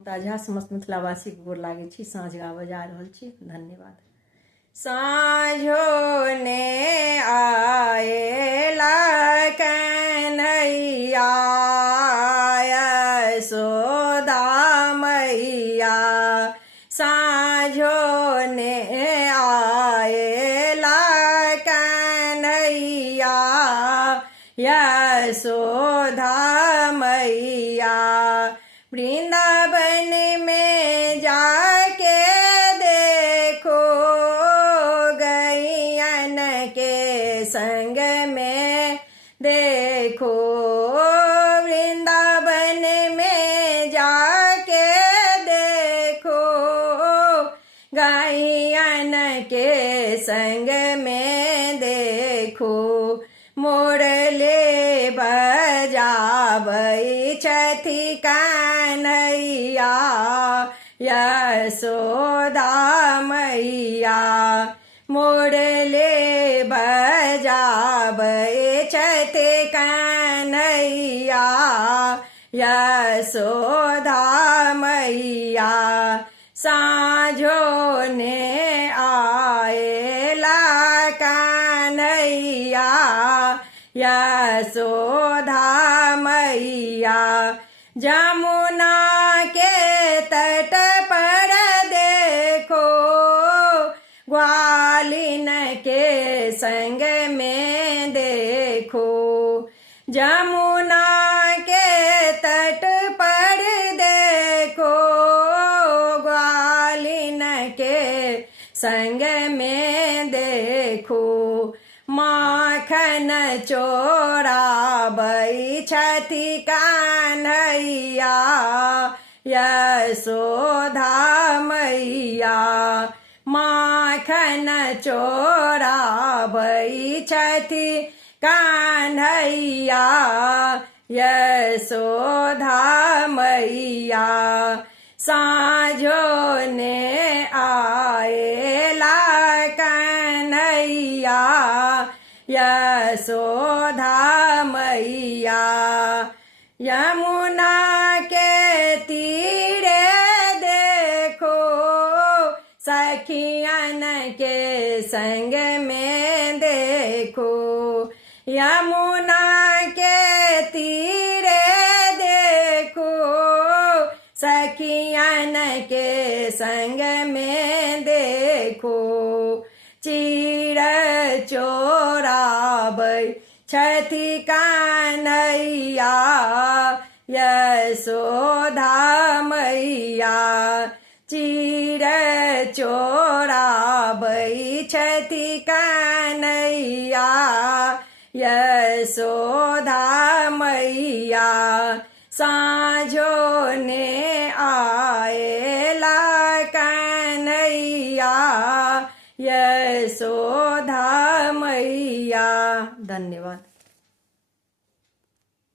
ताजा समस्त मिथिलावासी के गोर लागे छी। साँझ गाबऽ जा रहल छी। धन्यवाद। साँझो ने आएला कन्हैया यशोदा मैया, साँझो ने आएला कन्हैया यशोदा मैया। वृंदावन में जाके देखो गैयन के संग में देखो, वृंदावन में जाके देखो गैयन के संग में देखो। मोरले बजाबै छथि कन्हैया यशोदा मैया, मोरले बजाबै छथि कन्हैया यशोदा मैया। साँझो ने आएला कन्हैया यशोदा मैया। जमुना के तट पर देखो ग्वालिन के संग में देखो, जमुना के तट पर देखो ग्वालिन के संग में देखो। माखन चोराबै छथि कन्हैया यशोदा मैया, माखन चोराबै छथि कन्हैया यशोदा मैया। साँझो ने आएला कन्हैया यशोदा मैया। यमुना के तीरे देखो सखियन के संग में देखो, यमुना के तीरे देखो सखियन के संग में देखो। चीर चोराबै छथि कन्हैया यशोदा मैया, चीर चोराबै छथि कन्हैया यशोदा मैया। साँझो ने आएला कन्हैया यशोदा मैया। धन्यवाद।